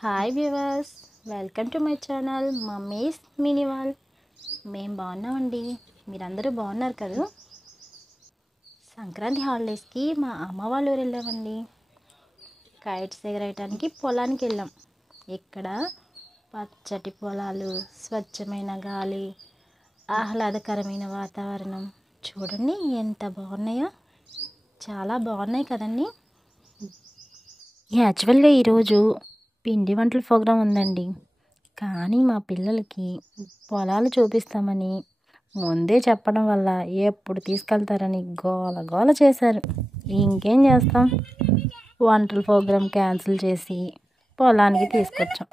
Hi viewers, welcome to my channel mummies mini wall. మేము బాగున్నామండి. మీరందరూ బాగున్నారు కదా. సంక్రాంతి హాలిడేస్కి మా అమ్మ వాళ్ళ ఊరు వెళ్ళామండి. కైట్స్ ఎగరేయటానికి పొలానికి వెళ్ళాం. ఇక్కడ పచ్చటి పొలాలు, స్వచ్ఛమైన గాలి, ఆహ్లాదకరమైన వాతావరణం చూడండి ఎంత బాగున్నాయో. చాలా బాగున్నాయి కదండి. యాక్చువల్గా ఈరోజు పిండి వంటల ప్రోగ్రాం ఉందండి. కానీ మా పిల్లలకి పొలాలు చూపిస్తామని ముందే చెప్పడం వల్ల ఎప్పుడు తీసుకెళ్తారని గోల గోల చేశారు. ఇంకేం చేస్తాం, వంటల ప్రోగ్రాం క్యాన్సిల్ చేసి పొలానికి తీసుకొచ్చాం.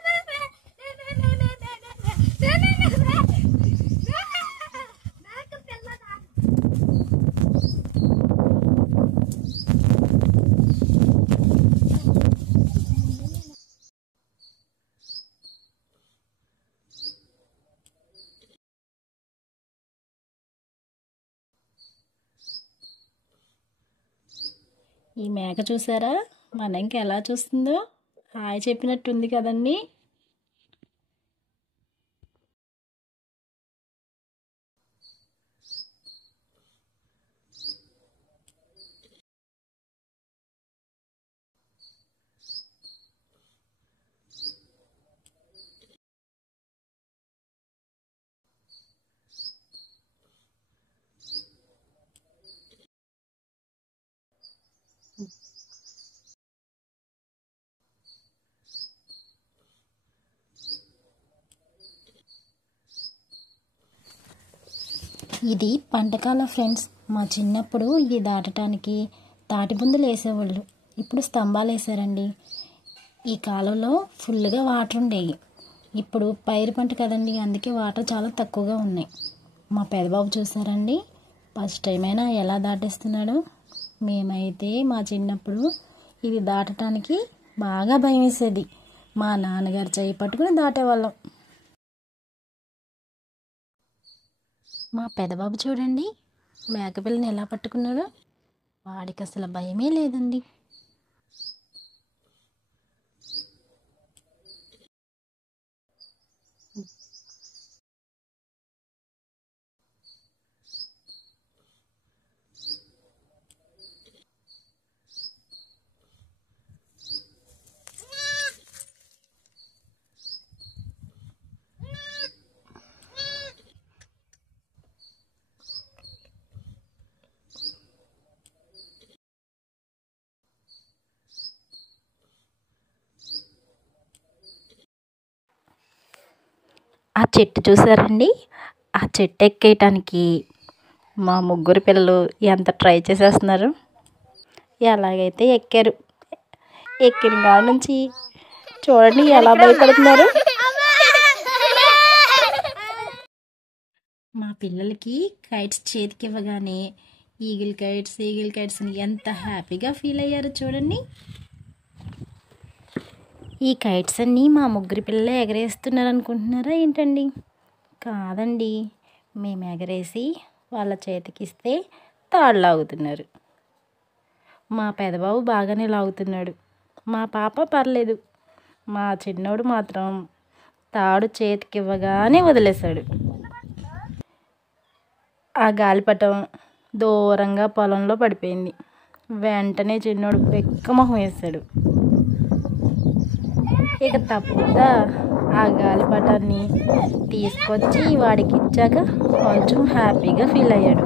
ఈ మేక చూసారా మన ఇంక ఎలా చూస్తుందో, హాయ్ చెప్పినట్టుంది కదండి. ఇది పంటకాలం ఫ్రెండ్స్. మా చిన్నప్పుడు ఇది దాటడానికి తాటిబుందులు వేసేవాళ్ళు. ఇప్పుడు స్తంభాలు వేసారండి. ఈ కాలంలో ఫుల్గా వాటర్ ఉండేవి. ఇప్పుడు పైరు పంట కదండి, అందుకే వాటర్ చాలా తక్కువగా ఉన్నాయి. మా పెదబాబు చూసారండి, ఫస్ట్ టైం అయినా ఎలా దాటేస్తున్నాడు. మేమైతే మా చిన్నప్పుడు ఇది దాటడానికి బాగా భయం వేసేది. మా నాన్నగారు చేయి పట్టుకుని దాటేవాళ్ళం. మా పెదబాబు చూడండి మేకపిల్లని ఎలా పట్టుకున్నాడో. వాడికి అసలు భయమే లేదండి. ఆ చెట్టు చూసారండి, ఆ చెట్టు ఎక్కేయటానికి మా ముగ్గురు పిల్లలు ఎంత ట్రై చేసేస్తున్నారు. ఎలాగైతే ఎక్కారు. ఎక్కిన కాడ నుంచి చూడండి ఎలా భయపడుతున్నారు. మా పిల్లలకి కైట్స్ చేతికి ఇవ్వగానే ఈగిల్ కైట్స్ అని ఎంత హ్యాపీగా ఫీల్ అయ్యారు చూడండి. ఈ కైట్స్ అన్నీ మా ముగ్గురు పిల్లలే ఎగరేస్తున్నారు అనుకుంటున్నారా ఏంటండి? కాదండి, మేము ఎగరేసి వాళ్ళ చేతికి ఇస్తే తాడు లాగుతున్నారు. మా పెదబాబు బాగానే లాగుతున్నాడు, మా పాప పర్లేదు. మా చిన్నోడు మాత్రం తాడు చేతికి ఇవ్వగానే వదిలేశాడు. ఆ గాలిపటం దూరంగా పొలంలో పడిపోయింది. వెంటనే చిన్నోడు పెక్కమొహం వేశాడు. ఇక తప్పదా, ఆ గాలిపటాన్ని తీసుకొచ్చి వాడికి ఇచ్చాక కొంచెం హ్యాపీగా ఫీల్ అయ్యాడు.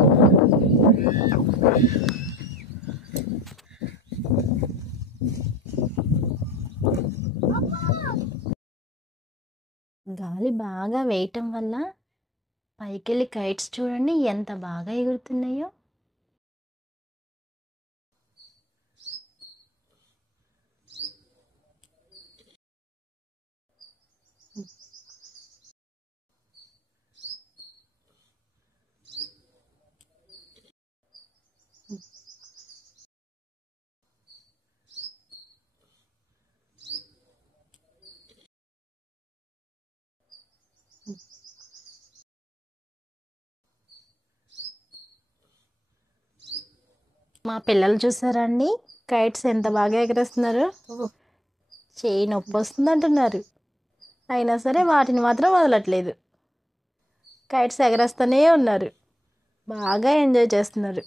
గాలి బాగా వేయటం వల్ల పైకెళ్ళి కైట్స్ చూడండి ఎంత బాగా ఎగురుతున్నాయో. మా పిల్లలు చూసారా అండి, కైట్స్ ఎంత బాగా ఎగరేస్తున్నారు. చేయి నొప్పి వస్తుంది అంటున్నారు. అయినా సరే వాటిని మాత్రం వదలట్లేదు. కైట్స్ ఎగరేస్తూనే ఉన్నారు. బాగా ఎంజాయ్ చేస్తున్నారు.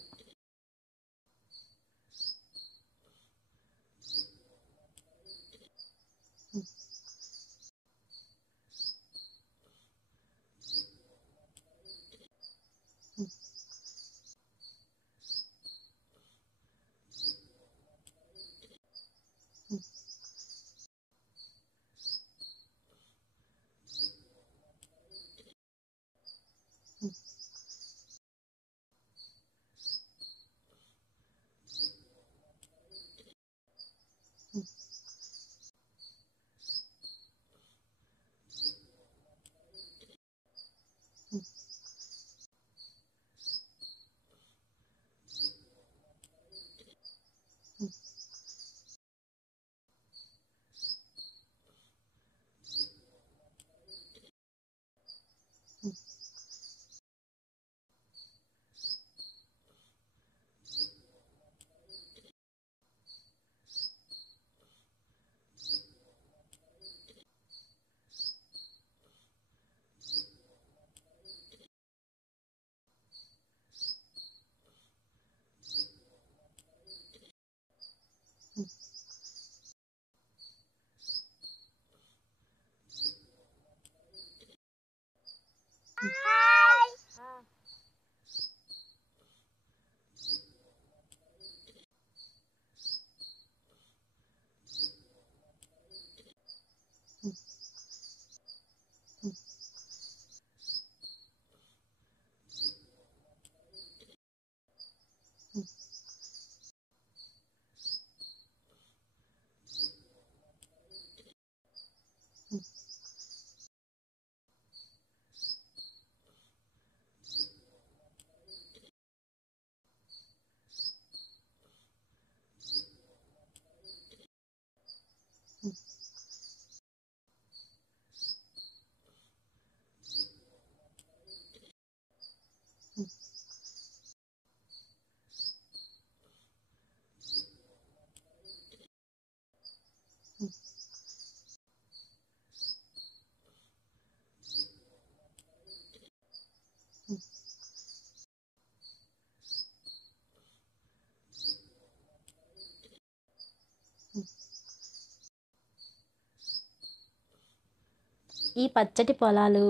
ఈ పచ్చటి పొలాలు,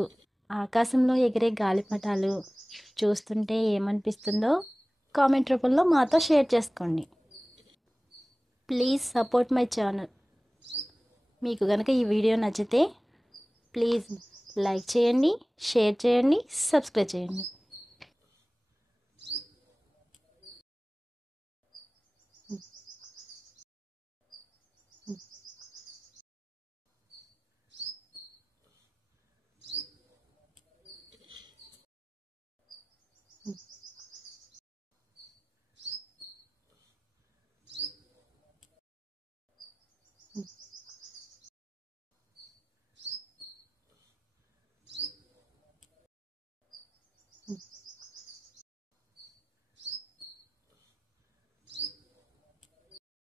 ఆకాశంలో ఎగిరే గాలిపటాలు చూస్తుంటే ఏమనిపిస్తుందో కామెంట్ రూపంలో మాతో షేర్ చేసుకోండి. Please support my channel. మీకు కనుక ఈ వీడియో నచ్చితే ప్లీజ్ లైక్ చేయండి, షేర్ చేయండి, సబ్స్క్రైబ్ చేయండి.